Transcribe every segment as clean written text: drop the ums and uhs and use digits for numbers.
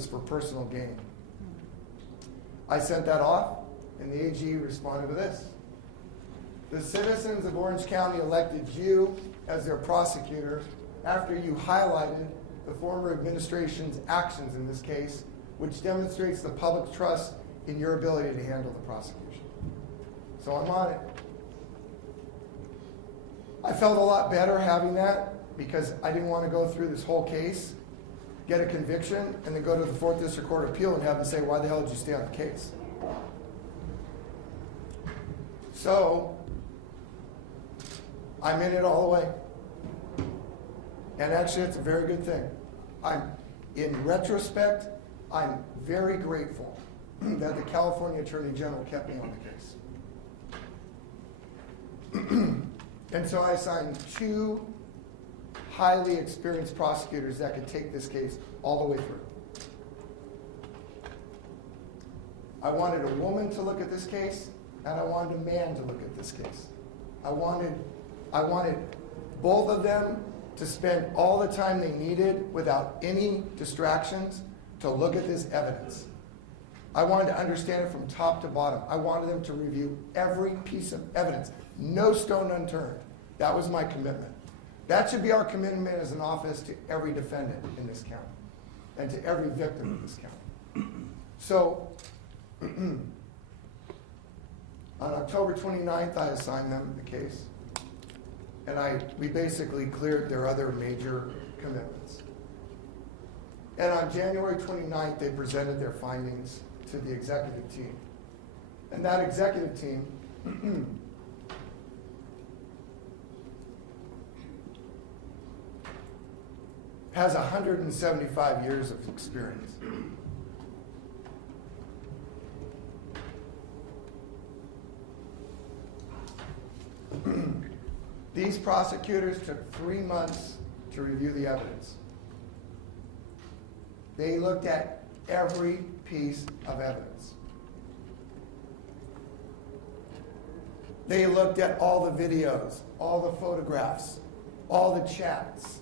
charges for personal gain. I sent that off, and the AG responded with this. The citizens of Orange County elected you as their prosecutor after you highlighted the former administration's actions in this case, which demonstrates the public trust in your ability to handle the prosecution. So I'm on it. I felt a lot better having that because I didn't want to go through this whole case, get a conviction, and then go to the 4th District Court of Appeal and have them say, why the hell did you stay on the case? So, I'm in it all the way. And actually, it's a very good thing. In retrospect, I'm very grateful that the California Attorney General kept me on the case. And so I assigned 2 highly experienced prosecutors that could take this case all the way through. I wanted a woman to look at this case, and I wanted a man to look at this case. I wanted both of them to spend all the time they needed without any distractions to look at this evidence. I wanted to understand it from top to bottom. I wanted them to review every piece of evidence, no stone unturned. That was my commitment. That should be our commitment as an office to every defendant in this county and to every victim in this county. So, on October 29th, I assigned them the case, and we basically cleared their other major commitments. And on January 29th, they presented their findings to the executive team. And that executive team has 175 years of experience. These prosecutors took 3 months to review the evidence. They looked at every piece of evidence. They looked at all the videos, all the photographs, all the chats,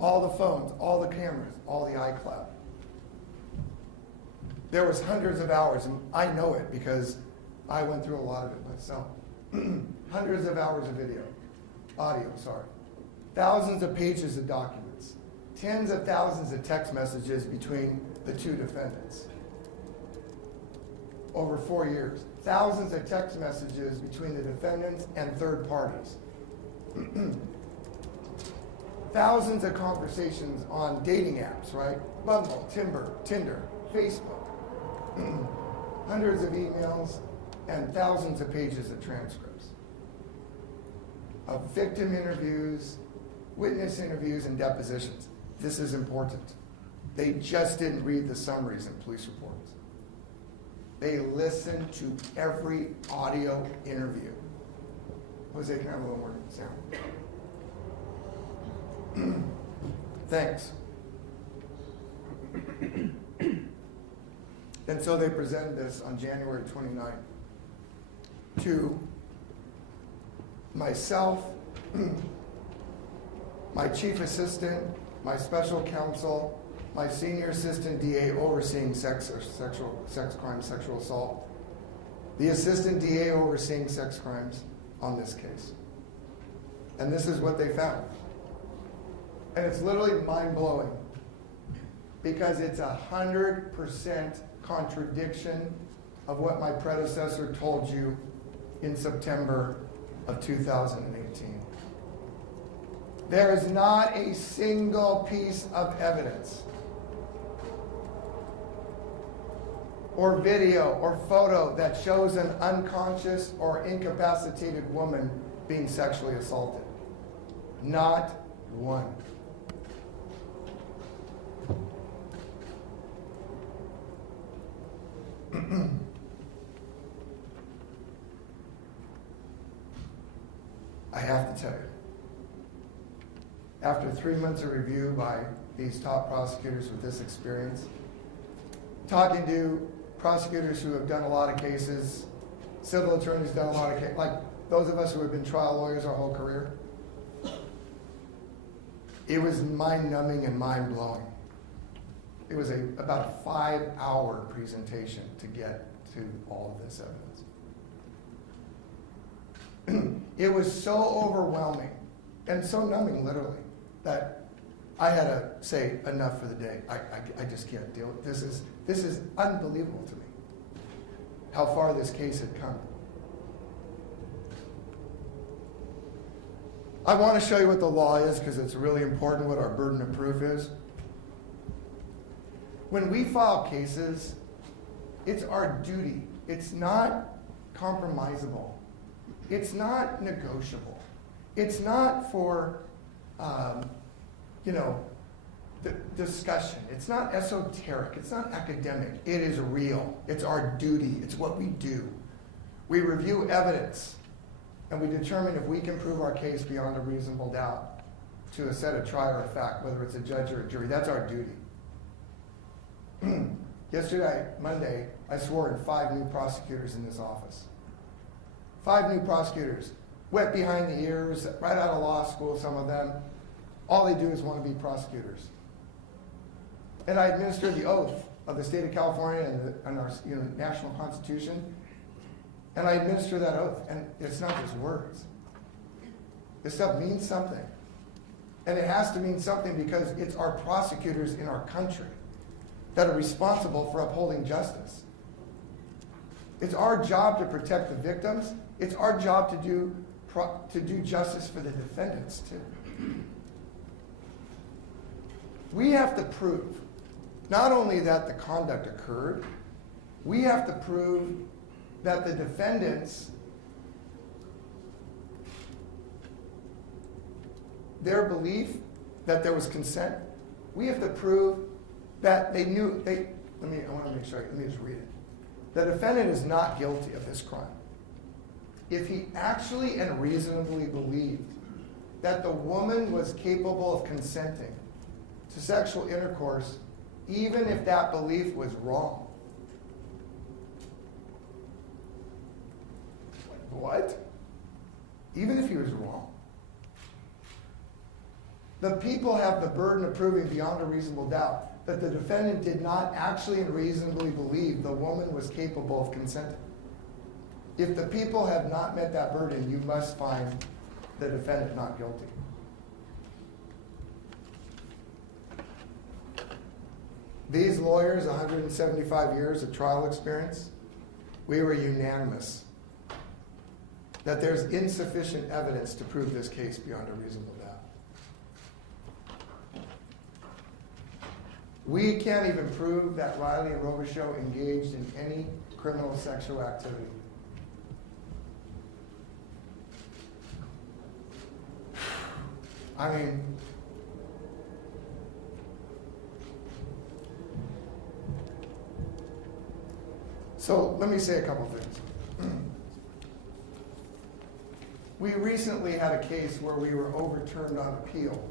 all the phones, all the cameras, all the iCloud. There was hundreds of hours, and I know it because I went through a lot of it myself. Hundreds of hours of audio, thousands of pages of documents, tens of thousands of text messages between the 2 defendants over 4 years, thousands of text messages between the defendants and third parties, thousands of conversations on dating apps, right? Bumble, Tinder, Facebook, hundreds of emails, and thousands of pages of transcripts of victim interviews, witness interviews, and depositions. This is important. They just didn't read the summaries in police reports. They listened to every audio interview. Jose, can I have a little more sound? Thanks. And so they presented this on January 29th to myself, my chief assistant, my special counsel, my senior assistant DA overseeing sex crimes, sexual assault, the assistant DA overseeing sex crimes on this case. And this is what they found. And it's literally mind-blowing because it's 100% contradiction of what my predecessor told you in September of 2018. There is not a single piece of evidence or video or photo that shows an unconscious or incapacitated woman being sexually assaulted. Not one. I have to tell you, after 3 months of review by these top prosecutors with this experience, talking to prosecutors who have done a lot of cases, civil attorneys done a lot of cases, like those of us who have been trial lawyers our whole career, it was mind-numbing and mind-blowing. it was about a 5-hour presentation to get to all of this evidence. It was so overwhelming and so numbing, literally, that I had to say enough for the day. I just can't deal with this. This is unbelievable to me, how far this case had come. I want to show you what the law is because it's really important what our burden of proof is. When we file cases, it's our duty. It's not compromisable. It's not negotiable. It's not for, discussion. It's not esoteric. It's not academic. It is real. It's our duty. It's what we do. We review evidence, and we determine if we can prove our case beyond a reasonable doubt to a set of trier of fact, whether it's a judge or a jury. That's our duty. Yesterday, Monday, I swore in 5 new prosecutors in this office. 5 new prosecutors, wet behind the ears, right out of law school, some of them. All they do is want to be prosecutors. And I administered the oath of the state of California and our national constitution. And I administer that oath. And it's not just words. This stuff means something. And it has to mean something because it's our prosecutors in our country that are responsible for upholding justice. It's our job to protect the victims. It's our job to do justice for the defendants, too. We have to prove not only that the conduct occurred, we have to prove that the defendants, their belief that there was consent, we have to prove that they knew, I want to make sure, let me just read it. The defendant is not guilty of this crime if he actually and reasonably believed that the woman was capable of consenting to sexual intercourse, even if that belief was wrong. What? Even if he was wrong. The people have the burden of proving beyond a reasonable doubt that the defendant did not actually and reasonably believe the woman was capable of consenting. If the people have not met that burden, you must find the defendant not guilty. These lawyers, 175 years of trial experience, we were unanimous that there's insufficient evidence to prove this case beyond a reasonable doubt. We can't even prove that Riley and Robichaux engaged in any criminal sexual activity. I mean, so let me say a couple things. We recently had a case where we were overturned on appeal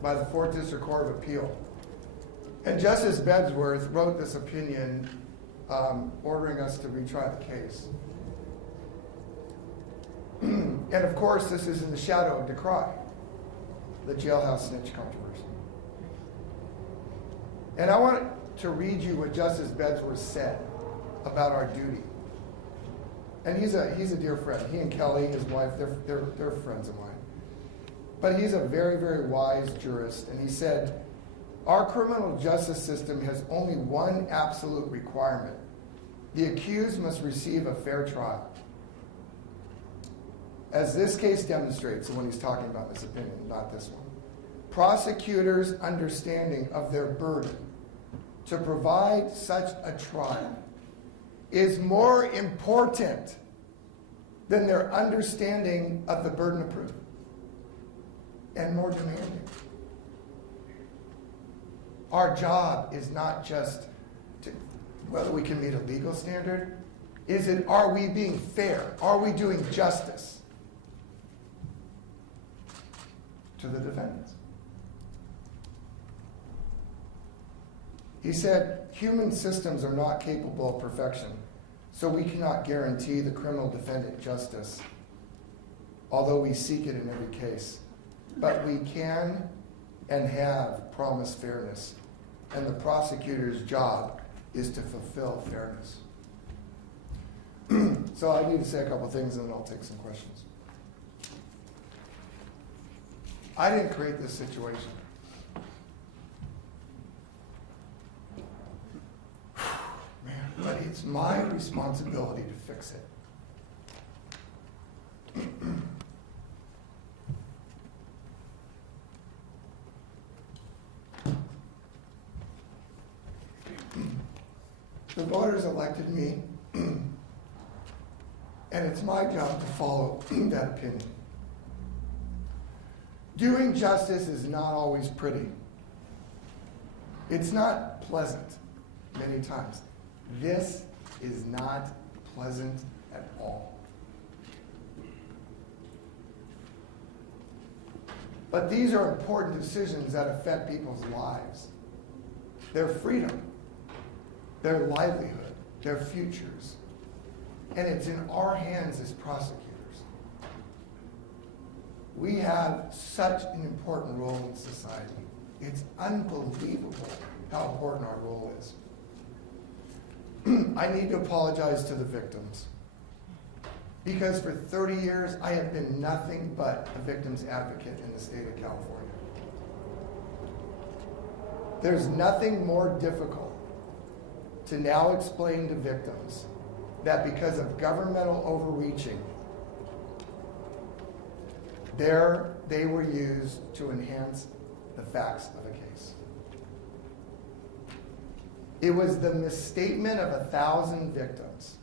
by the 4th District Court of Appeal. And Justice Bedsworth wrote this opinion ordering us to retry the case. And of course, this is in the shadow of Decry, the jailhouse snitch controversy. And I want to read you what Justice Bedsworth said about our duty. And he's a dear friend. He and Kelly, his wife, they're friends of mine. But he's a very, very wise jurist. And he said, our criminal justice system has only one absolute requirement. The accused must receive a fair trial. As this case demonstrates, and when he's talking about this opinion, not this one, prosecutors' understanding of their burden to provide such a trial is more important than their understanding of the burden of proof, and more demanding. Our job is not just to, whether we can meet a legal standard, are we being fair? Are we doing justice to the defendants? He said, human systems are not capable of perfection, so we cannot guarantee the criminal defendant justice, although we seek it in every case. But we can and have promised fairness and the prosecutor's job is to fulfill fairness. So I need to say a couple things and then I'll take some questions. I didn't create this situation. Man, but it's my responsibility to fix it. The voters elected me, and it's my job to follow that opinion. Doing justice is not always pretty. It's not pleasant many times. This is not pleasant at all. But these are important decisions that affect people's lives, their freedom, their livelihood, their futures. And it's in our hands as prosecutors. We have such an important role in society. It's unbelievable how important our role is. I need to apologize to the victims. Because for 30 years, I have been nothing but a victim's advocate in the state of California. There's nothing more difficult to now explain to victims that because of governmental overreaching, they were used to enhance the facts of a case. It was the misstatement of 1,000 victims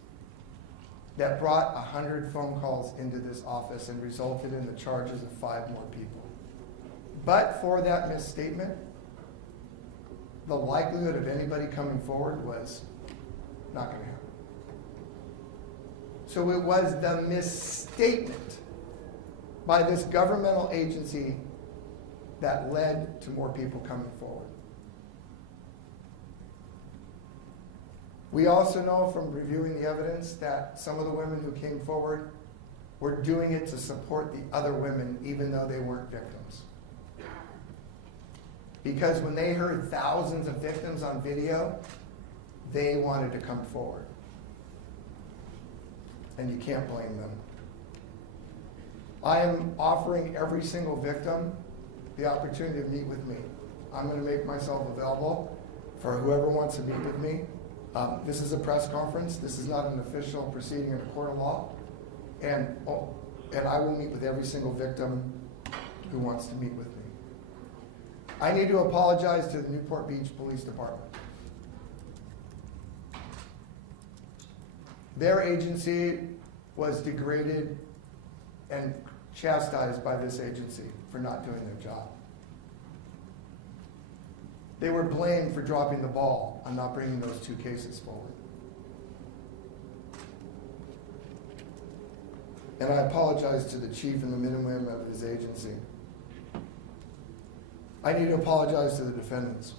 that brought 100 phone calls into this office and resulted in the charges of 5 more people. But for that misstatement, the likelihood of anybody coming forward was not going to happen. So it was the misstatement by this governmental agency that led to more people coming forward. We also know from reviewing the evidence that some of the women who came forward were doing it to support the other women even though they weren't victims. Because when they heard thousands of victims on video, they wanted to come forward. And you can't blame them. I am offering every single victim the opportunity to meet with me. I'm going to make myself available for whoever wants to meet with me. This is a press conference. This is not an official proceeding in a court of law. And I will meet with every single victim who wants to meet with me. I need to apologize to the Newport Beach Police Department. Their agency was degraded and chastised by this agency for not doing their job. They were blamed for dropping the ball on not bringing those 2 cases forward. And I apologize to the chief and the minimum of his agency. I need to apologize to the defendants.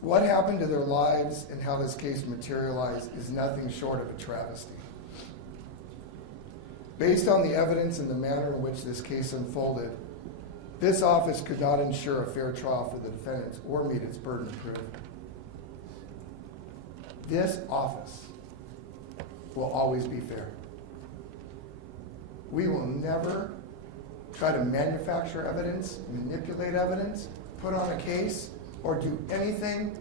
What happened to their lives and how this case materialized is nothing short of a travesty. Based on the evidence and the manner in which this case unfolded, this office could not ensure a fair trial for the defendants or meet its burden of proof. This office will always be fair. We will never try to manufacture evidence, manipulate evidence, put on a case, or do anything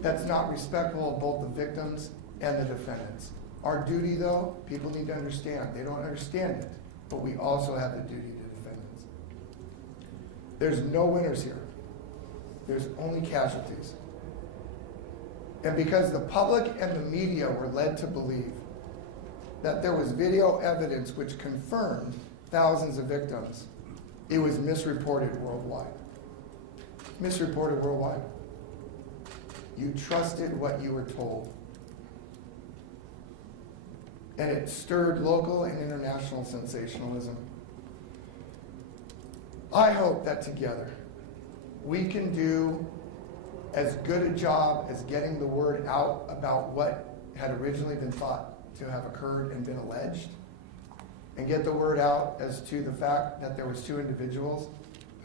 that's not respectful of both the victims and the defendants. Our duty, though, people need to understand. They don't understand it, but we also have the duty to defendants. There's no winners here. There's only casualties. And because the public and the media were led to believe that there was video evidence which confirmed thousands of victims, it was misreported worldwide. Misreported worldwide. You trusted what you were told. And it stirred local and international sensationalism. I hope that together we can do as good a job as getting the word out about what had originally been thought to have occurred and been alleged, and get the word out as to the fact that there was 2 individuals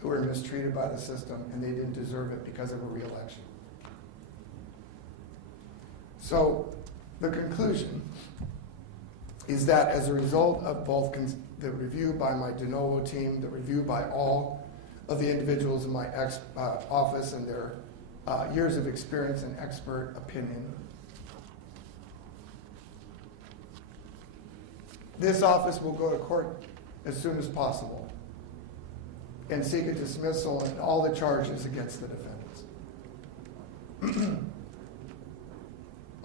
who were mistreated by the system and they didn't deserve it because of a re-election. So the conclusion is that as a result of both the review by my de novo team, the review by all of the individuals in my office and their years of experience and expert opinion, this office will go to court as soon as possible and seek a dismissal and all the charges against the defendants.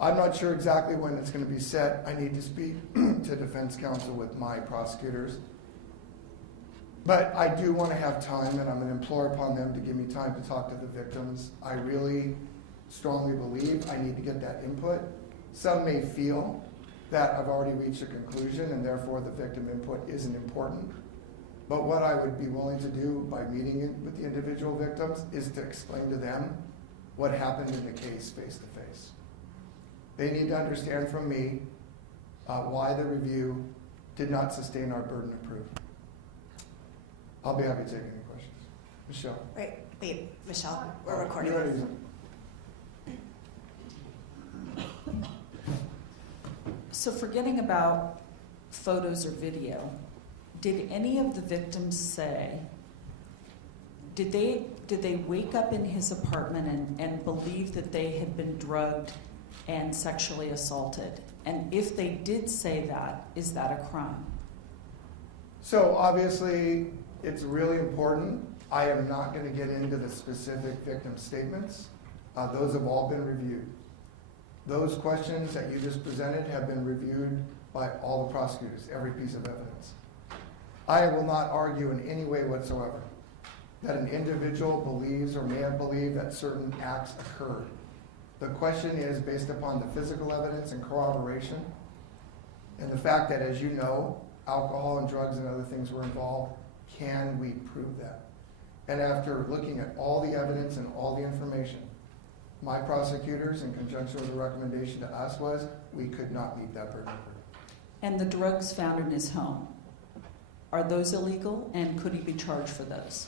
I'm not sure exactly when it's going to be set. I need to speak to defense counsel with my prosecutors. But I do want to have time, and I'm going to implore upon them to give me time to talk to the victims. I really strongly believe I need to get that input. Some may feel that I've already reached a conclusion and therefore the victim input isn't important. But what I would be willing to do by meeting with the individual victims is to explain to them what happened in the case face to face. They need to understand from me why the review did not sustain our burden of proof. I'll be happy to take any questions. Michelle. Wait, Michelle, we're recording. You ready? So forgetting about photos or video, did any of the victims say, did they wake up in his apartment and believe that they had been drugged and sexually assaulted? And if they did say that, is that a crime? So obviously, it's really important. I am not going to get into the specific victim statements. Those have all been reviewed. Those questions that you just presented have been reviewed by all the prosecutors, every piece of evidence. I will not argue in any way whatsoever that an individual believes or may have believed that certain acts occurred. The question is based upon the physical evidence and corroboration and the fact that, as you know, alcohol and drugs and other things were involved. Can we prove that? And after looking at all the evidence and all the information, my prosecutors, in conjunction with the recommendation to us, was we could not meet that burden of proof. And the drugs found in his home, are those illegal, and could he be charged for those?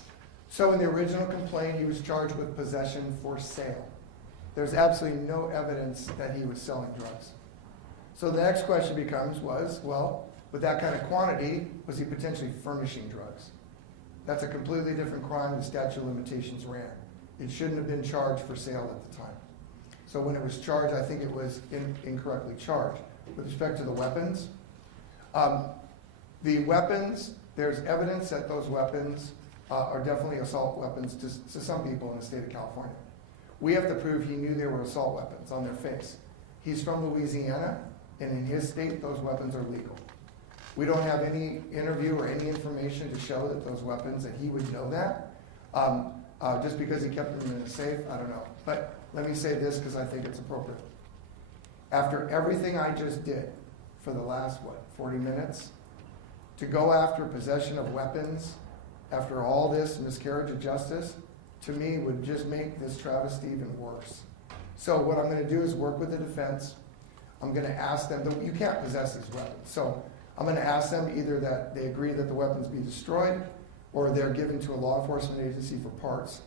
So in the original complaint, he was charged with possession for sale. There's absolutely no evidence that he was selling drugs. So the next question becomes well, with that kind of quantity, was he potentially furnishing drugs? That's a completely different crime, and the statute of limitations ran. It shouldn't have been charged for sale at the time. So when it was charged, I think it was incorrectly charged. With respect to the weapons, there's evidence that those weapons are definitely assault weapons to some people in the state of California. We have to prove he knew they were assault weapons on their face. He's from Louisiana, and in his state, those weapons are legal. We don't have any interview or any information to show that those weapons, that he would know that. Just because he kept them in a safe, I don't know. But let me say this because I think it's appropriate. After everything I just did for the last, 40 minutes, to go after possession of weapons, after all this miscarriage of justice, to me would just make this travesty even worse. So what I'm going to do is work with the defense. I'm going to ask them, you can't possess these weapons. So I'm going to ask them either that they agree that the weapons be destroyed, or they're given to a law enforcement agency for parts,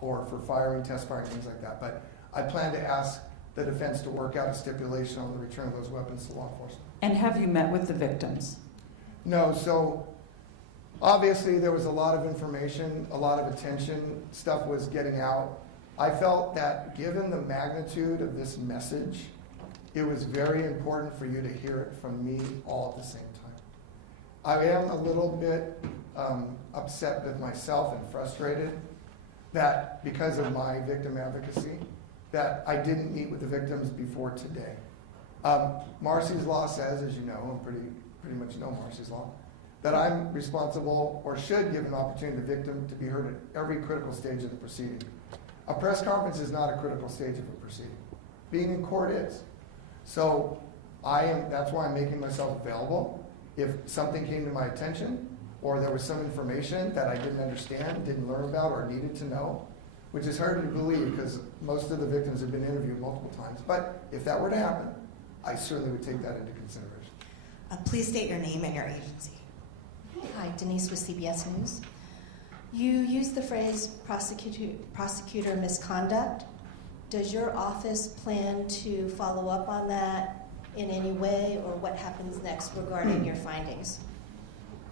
or for firing, test firing, things like that. But I plan to ask the defense to work out a stipulation on the return of those weapons to law enforcement. And have you met with the victims? No, so obviously there was a lot of information, a lot of attention, stuff was getting out. I felt that given the magnitude of this message, it was very important for you to hear it from me all at the same time. I am a little bit upset with myself and frustrated that because of my victim advocacy, that I didn't meet with the victims before today. Marcy's Law says, as you know, and pretty much know Marcy's Law, that I'm responsible or should give an opportunity to the victim to be heard at every critical stage of the proceeding. A press conference is not a critical stage of a proceeding. Being in court is. So that's why I'm making myself available. If something came to my attention, or there was some information that I didn't understand, didn't learn about, or needed to know, which is hard to believe because most of the victims have been interviewed multiple times. But if that were to happen, I certainly would take that into consideration. Please state your name and your agency. Hi, Denise with CBS News. You used the phrase prosecutor misconduct. Does your office plan to follow up on that in any way, or what happens next regarding your findings?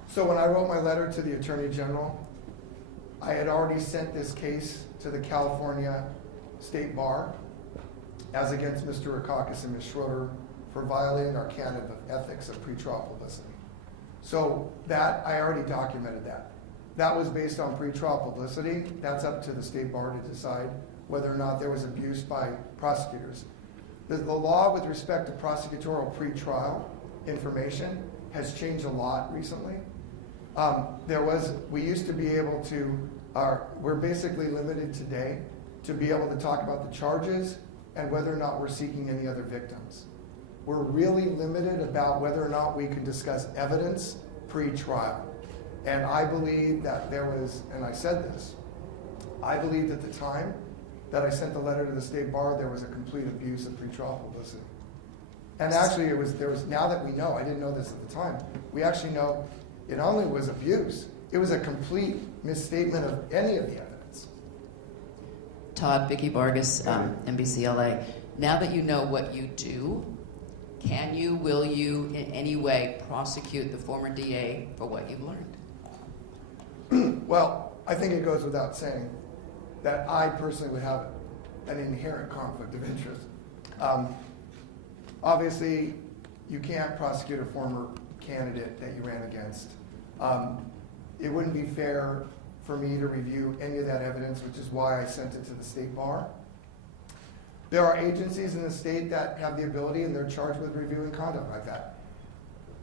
So when I wrote my letter to the Attorney General, I had already sent this case to the California State Bar as against Mr. Rakakis and Ms. Schroeder for violating our canon of ethics of pretrial publicity. So that, I already documented that. That was based on pretrial publicity. That's up to the State Bar to decide whether or not there was abuse by prosecutors. The law with respect to prosecutorial pretrial information has changed a lot recently. We used to be able to, we're basically limited today to be able to talk about the charges and whether or not we're seeking any other victims. We're really limited about whether or not we can discuss evidence pre-trial. And I believe that there was, and I said this, I believed at the time that I sent the letter to the State Bar, there was a complete abuse of pretrial publicity. And actually there was, now that we know, I didn't know this at the time, we actually know it only was abuse. It was a complete misstatement of any of the evidence. Todd, Vicki Vargas, NBC LA. Now that you know what you do, will you in any way prosecute the former DA for what you've learned? Well, I think it goes without saying that I personally would have an inherent conflict of interest. Obviously, you can't prosecute a former candidate that you ran against. It wouldn't be fair for me to review any of that evidence, which is why I sent it to the State Bar. There are agencies in the state that have the ability, and they're charged with reviewing conduct like that.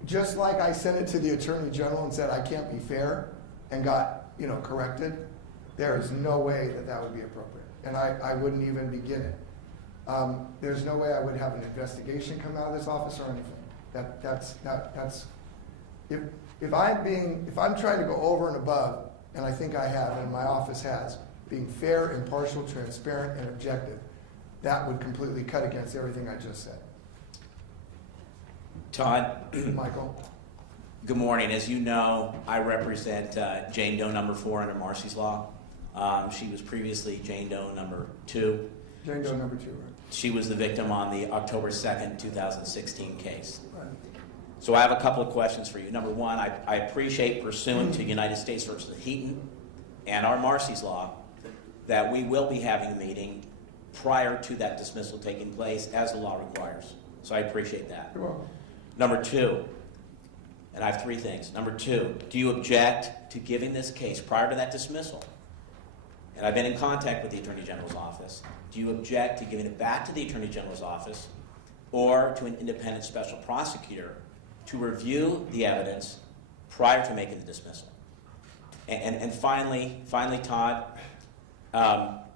Just like I sent it to the Attorney General and said I can't be fair and got corrected, there is no way that that would be appropriate, and I wouldn't even begin it. There's no way I would have an investigation come out of this office or anything. That's if I'm trying to go over and above, and I think I have, and my office has, being fair, impartial, transparent, and objective, that would completely cut against everything I just said. Todd. Michael. Good morning. As you know, I represent Jane Doe number 4 under Marcy's Law. She was previously Jane Doe number 2. Jane Doe number 2, right? She was the victim on the October 2nd, 2016 case. Right. So I have a couple of questions for you. Number one, I appreciate, pursuant to United States versus Heaton and our Marcy's Law, that we will be having a meeting prior to that dismissal taking place as the law requires. So I appreciate that. You're welcome. Number two, and I have 3 things. Number 2, do you object to giving this case prior to that dismissal? And I've been in contact with the Attorney General's office. Do you object to giving it back to the Attorney General's office or to an independent special prosecutor to review the evidence prior to making the dismissal? And finally, Todd.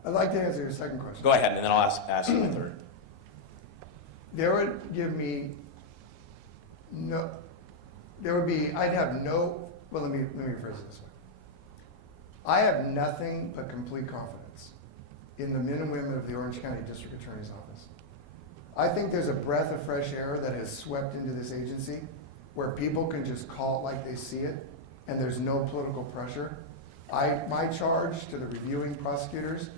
I'd like to answer your second question. Go ahead, and then I'll ask you my third. There would give me no. There would be. I'd have no. Well, let me rephrase it this way. I have nothing but complete confidence in the men and women of the Orange County District Attorney's Office. I think there's a breath of fresh air that has swept into this agency where people can just call it like they see it, and there's no political pressure. My charge to the reviewing prosecutors,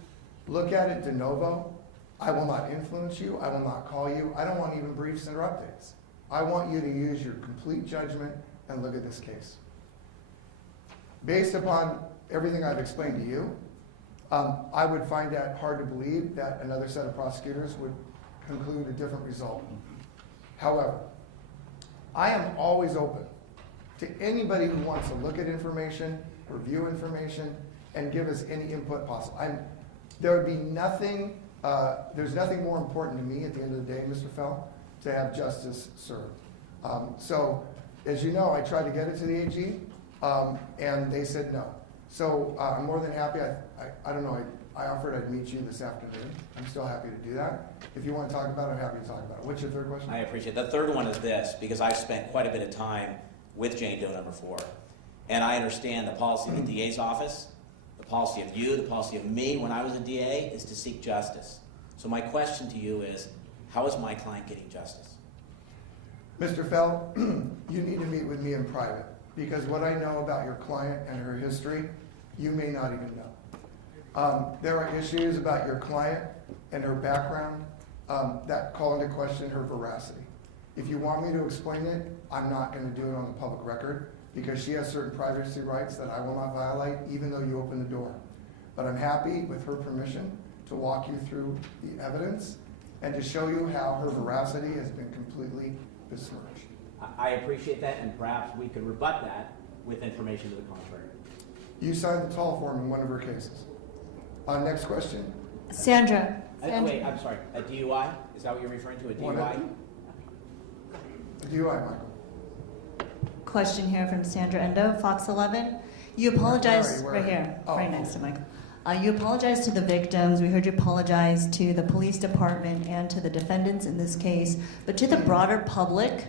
look at it de novo. I will not influence you. I will not call you. I don't want even briefs or updates. I want you to use your complete judgment and look at this case. Based upon everything I've explained to you, I would find that hard to believe that another set of prosecutors would conclude a different result. However, I am always open to anybody who wants to look at information, review information, and give us any input possible. There would be nothing, there's nothing more important to me at the end of the day, Mr. Fell, to have justice served. So, as you know, I tried to get it to the AG, and they said no. So I'm more than happy. I don't know, I offered I'd meet you this afternoon. I'm still happy to do that. If you want to talk about it, I'm happy to talk about it. What's your third question? I appreciate it. The third one is this, because I've spent quite a bit of time with Jane Doe number 4. And I understand the policy of the DA's office, the policy of you, the policy of me when I was a DA is to seek justice. So my question to you is, how is my client getting justice? Mr. Fell, you need to meet with me in private because what I know about your client and her history, you may not even know. There are issues about your client and her background that call into question her veracity. If you want me to explain it, I'm not going to do it on the public record because she has certain privacy rights that I will not violate even though you open the door. But I'm happy, with her permission, to walk you through the evidence and to show you how her veracity has been completely besmirched. I appreciate that, and perhaps we could rebut that with information to the contrary. You signed the tall form in one of her cases. Next question. Sandra. Wait, I'm sorry. A DUI? Is that what you're referring to? A DUI? DUI, Michael. Question here from Sandra Endo, Fox 11. You apologize Where? right here, Oh. right next to Michael. You apologize to the victims. We heard you apologize to the police department and to the defendants in this case, but to the broader public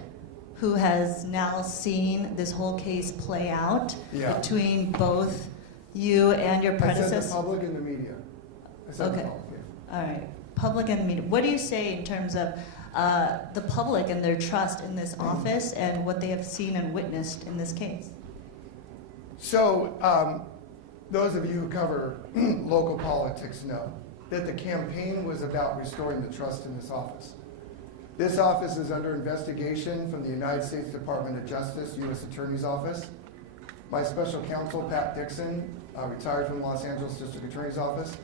who has now seen this whole case play out between both you and your I said the predecessor. public and the media. I said Okay. the public, yeah. All right, public and media. What do you say in terms of the public and their trust in this office and what they have seen and witnessed in this case? So, those of you who cover local politics know that the campaign was about restoring the trust in this office. This office is under investigation from the United States Department of Justice, U.S. Attorney's Office. My special counsel, Pat Dixon, retired from the Los Angeles District Attorney's Office,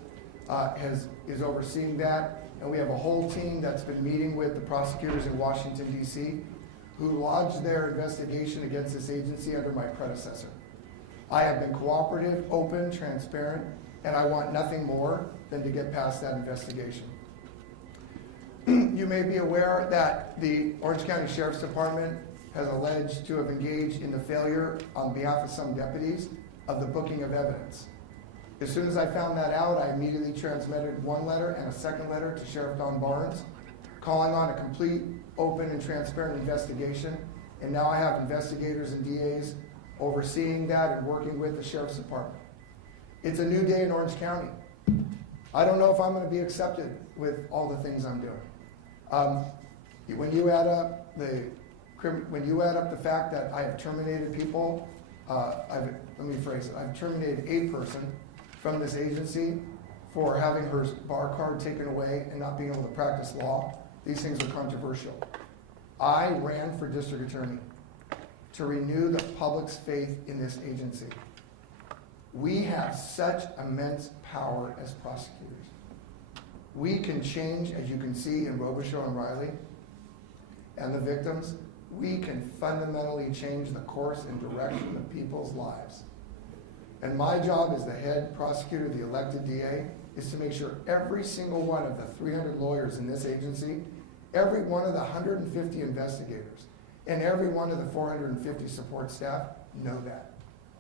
is overseeing that. And we have a whole team that's been meeting with the prosecutors in Washington, D.C., who lodged their investigation against this agency under my predecessor. I have been cooperative, open, transparent, and I want nothing more than to get past that investigation. You may be aware that the Orange County Sheriff's Department has alleged to have engaged in the failure on behalf of some deputies of the booking of evidence. As soon as I found that out, I immediately transmitted one letter and a second letter to Sheriff Don Barnes, calling on a complete, open, and transparent investigation. And now I have investigators and DAs overseeing that and working with the Sheriff's Department. It's a new day in Orange County. I don't know if I'm going to be accepted with all the things I'm doing. When you add up the fact that I have terminated people, let me phrase it, I've terminated a person from this agency for having her bar card taken away and not being able to practice law. These things are controversial. I ran for district attorney to renew the public's faith in this agency. We have such immense power as prosecutors. We can change, as you can see in Robichaud and Riley, and the victims, we can fundamentally change the course and direction of people's lives. And my job as the head prosecutor, the elected DA, is to make sure every single one of the 300 lawyers in this agency, every one of the 150 investigators, and every one of the 450 support staff know that.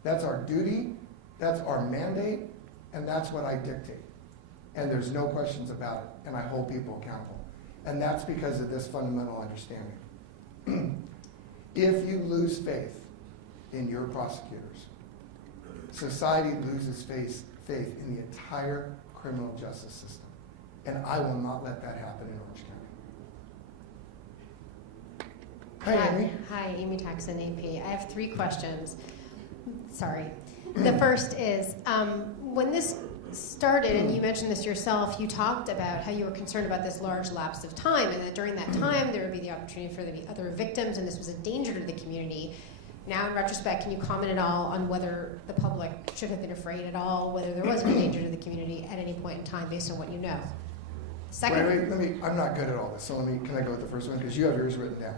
That's our duty, that's our mandate, and that's what I dictate. And there's no questions about it, and I hold people accountable. And that's because of this fundamental understanding. If you lose faith in your prosecutors, society loses faith in the entire criminal justice system. And I will not let that happen in Orange County. Hi, Amy. Hi, Amy Taxon, AP. I have 3 questions. Sorry. The first is, when this started, and you mentioned this yourself, you talked about how you were concerned about this large lapse of time, and that during that time there would be the opportunity for there to be other victims, and this was a danger to the community. Now, in retrospect, can you comment at all on whether the public should have been afraid at all, whether there was any danger to the community at any point in time based on what you know? Second, Wait, I'm not good at all this, so can I go with the first one? Because you have yours written down.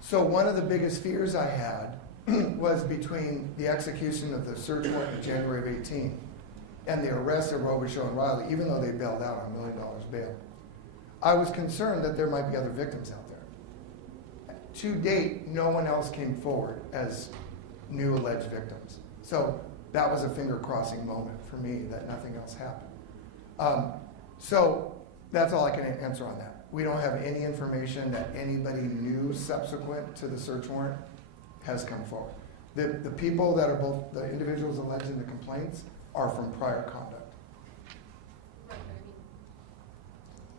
So one of the biggest fears I had was between the execution of the search warrant in January of 18 and the arrest of Robichaud and Riley, even though they bailed out on $1 million bail. I was concerned that there might be other victims out there. To date, no one else came forward as new alleged victims. So that was a finger-crossing moment for me that nothing else happened. So that's all I can answer on that. We don't have any information that anybody new subsequent to the search warrant has come forward. The people that are both the individuals alleged in the complaints are from prior conduct.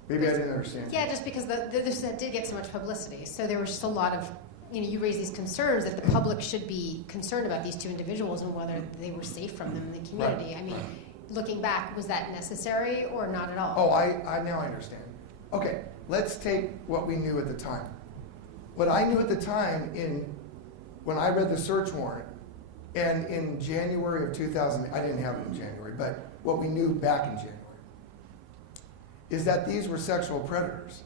Maybe I didn't understand. yeah, just because this did get so much publicity, so there was just a lot of you raise these concerns that the public should be concerned about these two individuals and whether they were safe from them in the community. I mean, looking back, was that necessary or not at all? Oh, I now understand. Okay, let's take what we knew at the time. What I knew at the time when I read the search warrant, and in January of 2000, I didn't have it in January, but what we knew back in January, is that these were sexual predators.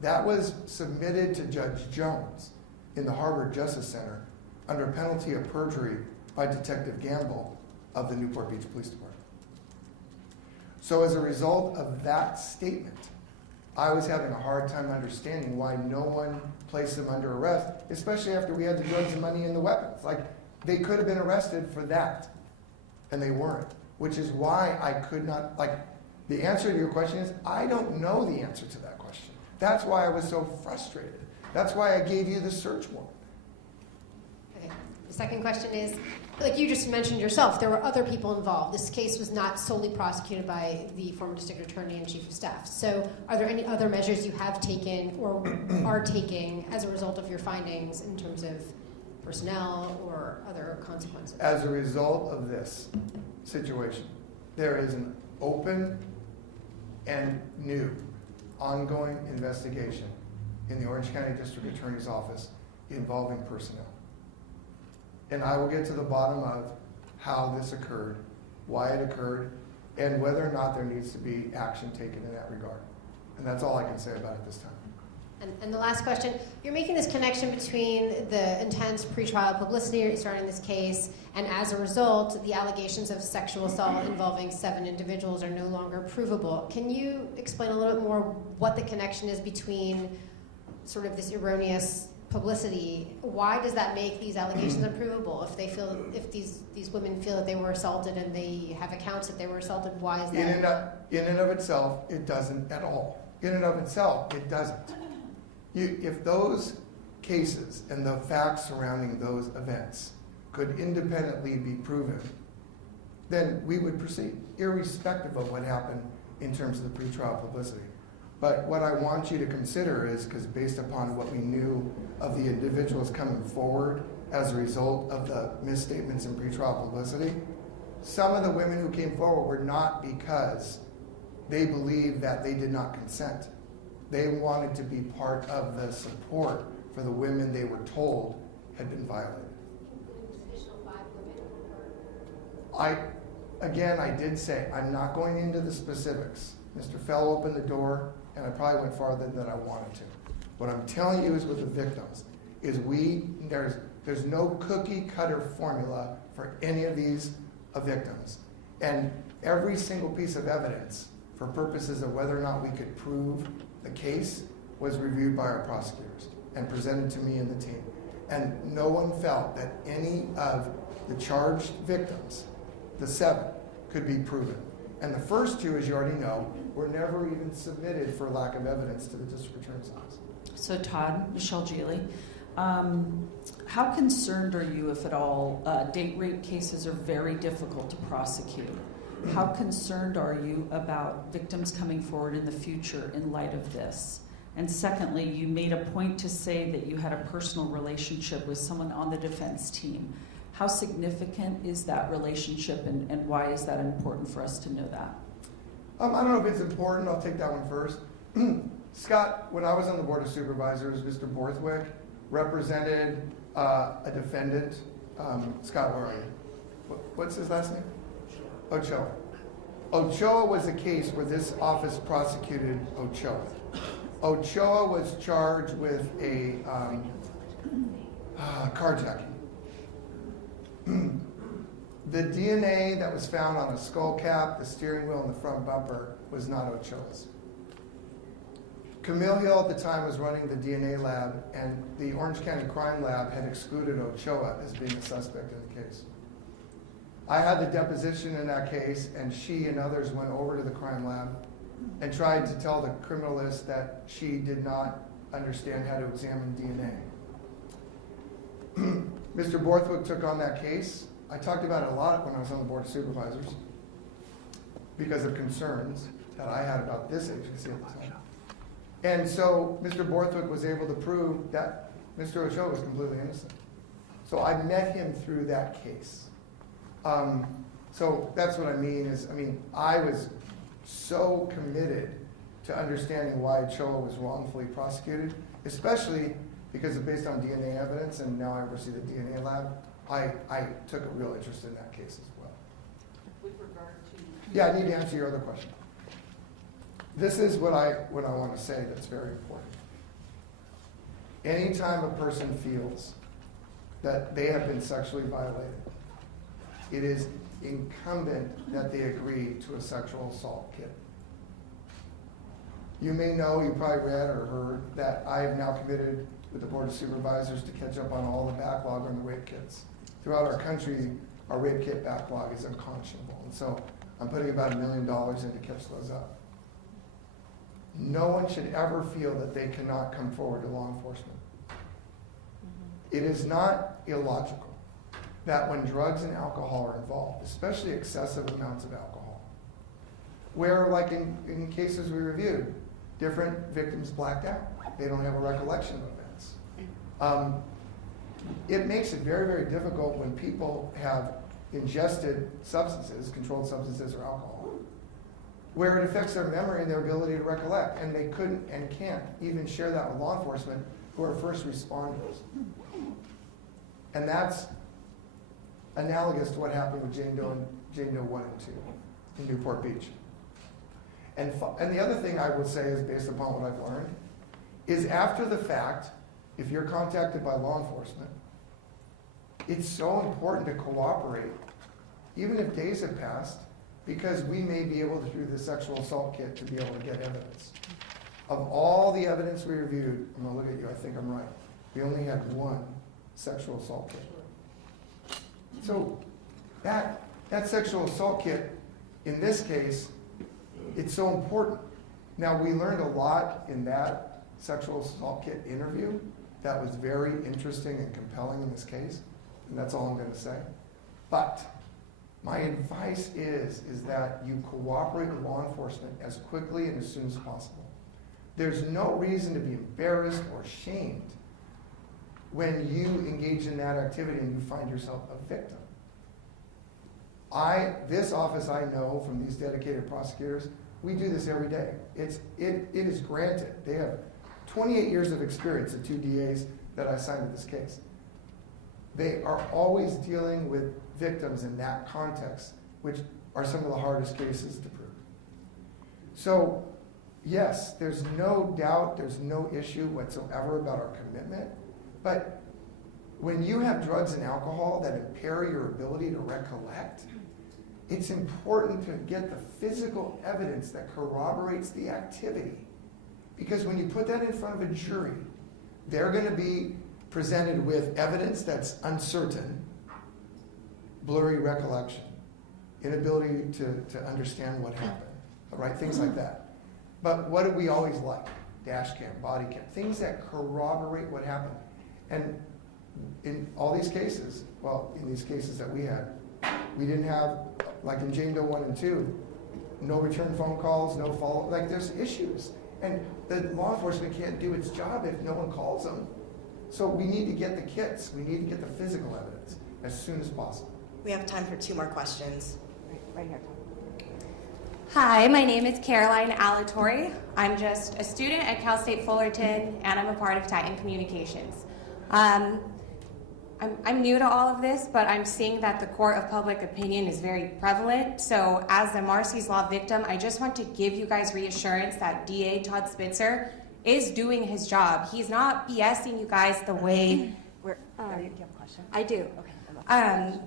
That was submitted to Judge Jones in the Harvard Justice Center under penalty of perjury by Detective Gamble of the Newport Beach Police Department. So as a result of that statement, I was having a hard time understanding why no one placed them under arrest, especially after we had the drugs and money and the weapons. Like, they could have been arrested for that, and they weren't, which is why I could not, the answer to your question is, I don't know the answer to that question. That's why I was so frustrated. That's why I gave you the search warrant. Okay. The second question is, like you just mentioned yourself, there were other people involved. This case was not solely prosecuted by the former district attorney and chief of staff. So are there any other measures you have taken or are taking as a result of your findings in terms of personnel or other consequences? As a result of this situation, there is an open and new ongoing investigation in the Orange County District Attorney's Office involving personnel. And I will get to the bottom of how this occurred, why it occurred, and whether or not there needs to be action taken in that regard. And that's all I can say about it this time. And the last question, you're making this connection between the intense pretrial publicity surrounding this case, and as a result, the allegations of sexual assault involving 7 individuals are no longer provable. Can you explain a little bit more what the connection is between sort of this erroneous publicity? Why does that make these allegations unprovable? If these women feel that they were assaulted and they have accounts that they were assaulted, why is that? In and of itself, it doesn't at all. In and of itself, it doesn't. If those cases and the facts surrounding those events could independently be proven, then we would proceed, irrespective of what happened in terms of the pretrial publicity. But what I want you to consider is, because based upon what we knew of the individuals coming forward as a result of the misstatements in pretrial publicity, some of the women who came forward were not because they believed that they did not consent. They wanted to be part of the support for the women they were told had been violated. I did say, I'm not going into the specifics. Mr. Fell opened the door, and I probably went farther than I wanted to. What I'm telling you is with the victims, is there's no cookie cutter formula for any of these victims. And every single piece of evidence for purposes of whether or not we could prove the case was reviewed by our prosecutors and presented to me and the team. And no one felt that any of the charged victims, the 7, could be proven. And the first 2, as you already know, were never even submitted for lack of evidence to the district attorney's office. So Todd, Michelle Geely, how concerned are you, if at all, date rape cases are very difficult to prosecute. How concerned are you about victims coming forward in the future in light of this? And secondly, you made a point to say that you had a personal relationship with someone on the defense team. How significant is that relationship, and why is that important for us to know that? I don't know if it's important. I'll take that one first. Scott, when I was on the Board of Supervisors, Mr. Borthwick represented a defendant. Scott, where are you? What's his last name? Ochoa. Ochoa was a case where this office prosecuted Ochoa. Ochoa was charged with a carjacking. The DNA that was found on the skull cap, the steering wheel, and the front bumper was not Ochoa's. Camille Hill at the time was running the DNA lab, and the Orange County Crime Lab had excluded Ochoa as being a suspect in the case. I had the deposition in that case, and she and others went over to the crime lab and tried to tell the criminalist that she did not understand how to examine DNA. Mr. Borthwick took on that case. I talked about it a lot when I was on the Board of Supervisors because of concerns that I had about this agency at the time. And so Mr. Borthwick was able to prove that Mr. Ochoa was completely innocent. So I met him through that case. So that's what I mean is, I was so committed to understanding why Ochoa was wrongfully prosecuted, especially because it's based on DNA evidence, and now I oversee the DNA lab. I took a real interest in that case as well. With regard to... Yeah, I need to answer your other question. This is what I want to say that's very important. Anytime a person feels that they have been sexually violated, it is incumbent that they agree to a sexual assault kit. You may know, you probably read or heard, that I have now committed with the Board of Supervisors to catch up on all the backlog on the rape kits. Throughout our country, our rape kit backlog is unconscionable. And so I'm putting about $1 million in to catch those up. No one should ever feel that they cannot come forward to law enforcement. It is not illogical that when drugs and alcohol are involved, especially excessive amounts of alcohol, where like in cases we reviewed, different victims blacked out. They don't have a recollection of events. It makes it very, very difficult when people have ingested substances, controlled substances or alcohol, where it affects their memory and their ability to recollect, and they couldn't and can't even share that with law enforcement, who are first responders. And that's analogous to what happened with Jane Doe 1 and 2 in Newport Beach. And the other thing I would say is, based upon what I've learned, is after the fact, if you're contacted by law enforcement, it's so important to cooperate, even if days have passed, because we may be able to, through the sexual assault kit, to be able to get evidence. Of all the evidence we reviewed, I'm going to look at you, I think I'm right, we only had one sexual assault kit. So that sexual assault kit, in this case, it's so important. Now, we learned a lot in that sexual assault kit interview that was very interesting and compelling in this case, and that's all I'm going to say. But my advice is that you cooperate with law enforcement as quickly and as soon as possible. There's no reason to be embarrassed or shamed when you engage in that activity and you find yourself a victim. This office, I know from these dedicated prosecutors, we do this every day. It is granted. They have 28 years of experience, the 2 DAs that I assigned to this case. They are always dealing with victims in that context, which are some of the hardest cases to prove. So, yes, there's no doubt, there's no issue whatsoever about our commitment, but when you have drugs and alcohol that impair your ability to recollect, it's important to get the physical evidence that corroborates the activity. Because when you put that in front of a jury, they're going to be presented with evidence that's uncertain, blurry recollection, inability to understand what happened, right? Things like that. But what do we always like? Dash cam, body cam, things that corroborate what happened. And in all these cases, well, in these cases that we had, we didn't have, like in Jane Doe 1 and 2, no return phone calls, no follow, like there's issues. And the law enforcement can't do its job if no one calls them. So we need to get the kits, we need to get the physical evidence as soon as possible. We have time for 2 more questions. Right here. Hi, my name is Caroline Alatorre. I'm just a student at Cal State Fullerton, and I'm a part of Titan Communications. I'm new to all of this, but I'm seeing that the court of public opinion is very prevalent. So as a Marcy's Law victim, I just want to give you guys reassurance that DA Todd Spitzer is doing his job. He's not BSing you guys the way... Do you have a question? I do. Okay.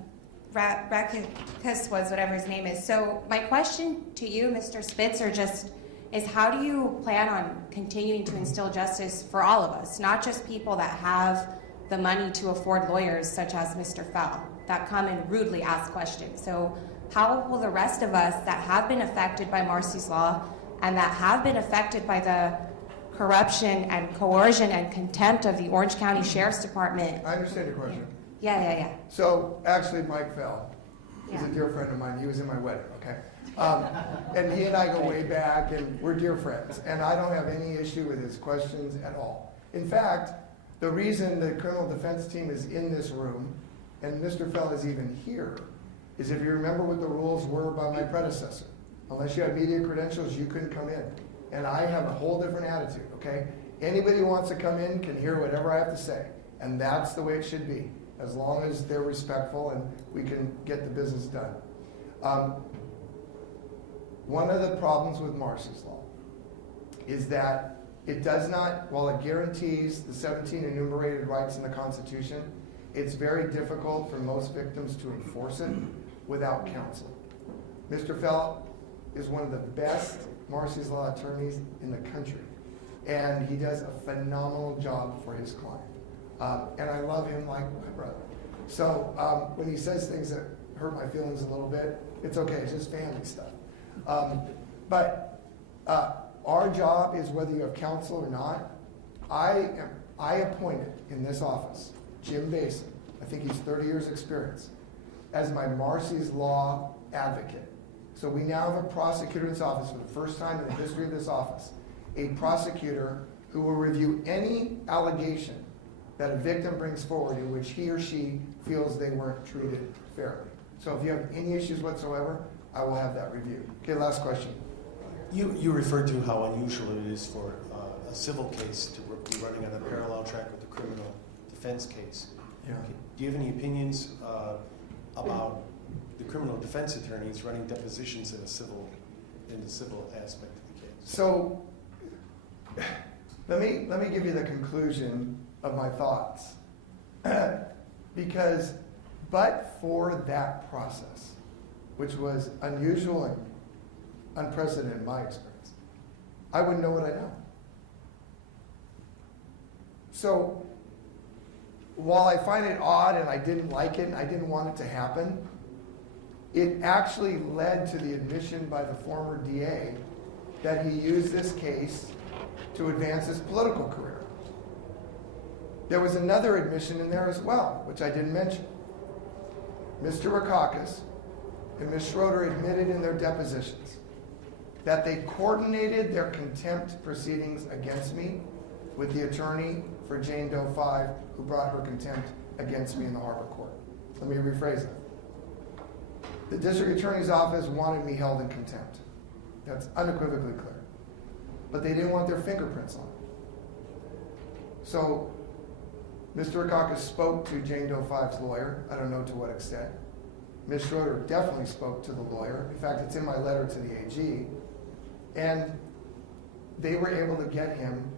Rakus was whatever his name is. So my question to you, Mr. Spitzer, just is how do you plan on continuing to instill justice for all of us, not just people that have the money to afford lawyers such as Mr. Fowl that come and rudely ask questions? So how will the rest of us that have been affected by Marcy's Law and that have been affected by the corruption and coercion and contempt of the Orange County Sheriff's Department? I understand your question. Yeah. So actually, Mike Fell is a dear friend of mine. He was in my wedding, okay? And he and I go way back, and we're dear friends. And I don't have any issue with his questions at all. In fact, the reason the criminal defense team is in this room, and Mr. Fell is even here, is if you remember what the rules were by my predecessor. Unless you had media credentials, you couldn't come in. And I have a whole different attitude, okay? Anybody who wants to come in can hear whatever I have to say. And that's the way it should be, as long as they're respectful and we can get the business done. One of the problems with Marcy's Law is that it does not, while it guarantees the 17 enumerated rights in the Constitution, it's very difficult for most victims to enforce it without counsel. Mr. Fell is one of the best Marcy's Law attorneys in the country, and he does a phenomenal job for his client. And I love him like my brother. So when he says things that hurt my feelings a little bit, it's okay, it's just family stuff. But our job is, whether you have counsel or not, I appointed in this office Jim Basin, I think he's 30 years experience, as my Marcy's Law advocate. So we now have a prosecutor in this office for the first time in the history of this office, a prosecutor who will review any allegation that a victim brings forward in which he or she feels they weren't treated fairly. So if you have any issues whatsoever, I will have that reviewed. Okay, last question. You referred to how unusual it is for a civil case to be running on a parallel track with the criminal defense case. Yeah. Do you have any opinions about the criminal defense attorneys running depositions in the civil aspect of the case? So let me give you the conclusion of my thoughts. Because but for that process, which was unusual and unprecedented in my experience, I wouldn't know what I know. So while I find it odd and I didn't like it and I didn't want it to happen, it actually led to the admission by the former DA that he used this case to advance his political career. There was another admission in there as well, which I didn't mention. Mr. Rakakis and Ms. Schroeder admitted in their depositions that they coordinated their contempt proceedings against me with the attorney for Jane Doe 5, who brought her contempt against me in the Harbor Court. Let me rephrase that. The district attorney's office wanted me held in contempt. That's unequivocally clear. But they didn't want their fingerprints on it. So Mr. Rakakis spoke to Jane Doe 5's lawyer. I don't know to what extent. Ms. Schroeder definitely spoke to the lawyer. In fact, it's in my letter to the AG. And they were able to get him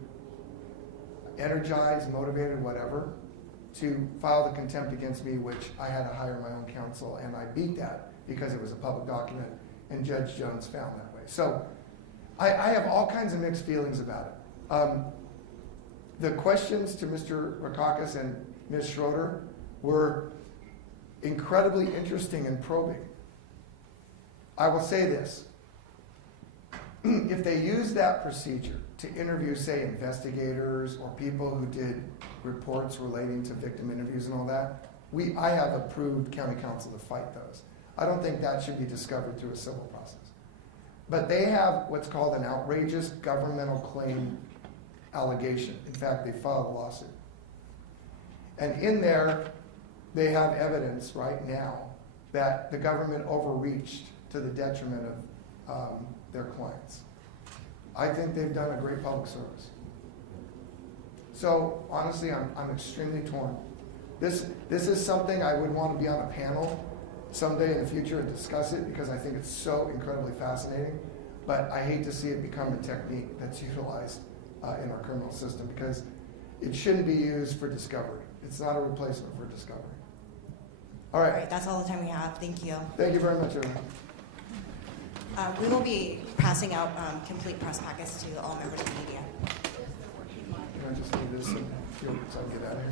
energized, motivated, whatever, to file the contempt against me, which I had to hire my own counsel, and I beat that because it was a public document, and Judge Jones found that way. So I have all kinds of mixed feelings about it. The questions to Mr. Rakakis and Ms. Schroeder were incredibly interesting and probing. I will say this. If they use that procedure to interview, say, investigators or people who did reports relating to victim interviews and all that, I have approved county counsel to fight those. I don't think that should be discovered through a civil process. But they have what's called an outrageous governmental claim allegation. In fact, they filed a lawsuit. And in there, they have evidence right now that the government overreached to the detriment of their clients. I think they've done a great public service. So honestly, I'm extremely torn. This is something I would want to be on a panel someday in the future and discuss it, because I think it's so incredibly fascinating. But I hate to see it become a technique that's utilized in our criminal system, because it shouldn't be used for discovery. It's not a replacement for discovery. All All right. right, that's all the time we have. Thank you. Thank you very much, everyone. We will be passing out complete press packets to all members of the media. Can I just do this so I can get out of here?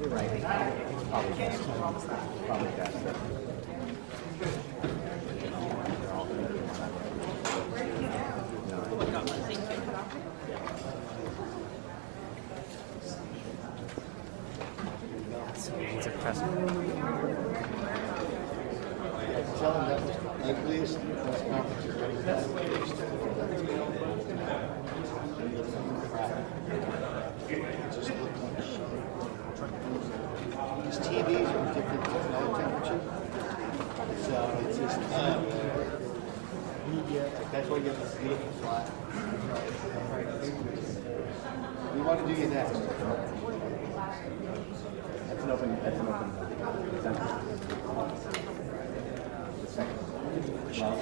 You're right. Probably best. Tell them that was the ugliest press conference you've ever had. Just looked like shit. These TVs are different technology temperature. So it's just, that's why you have this beautiful flat. We want to do you next. That's an open sentence. The second. Well,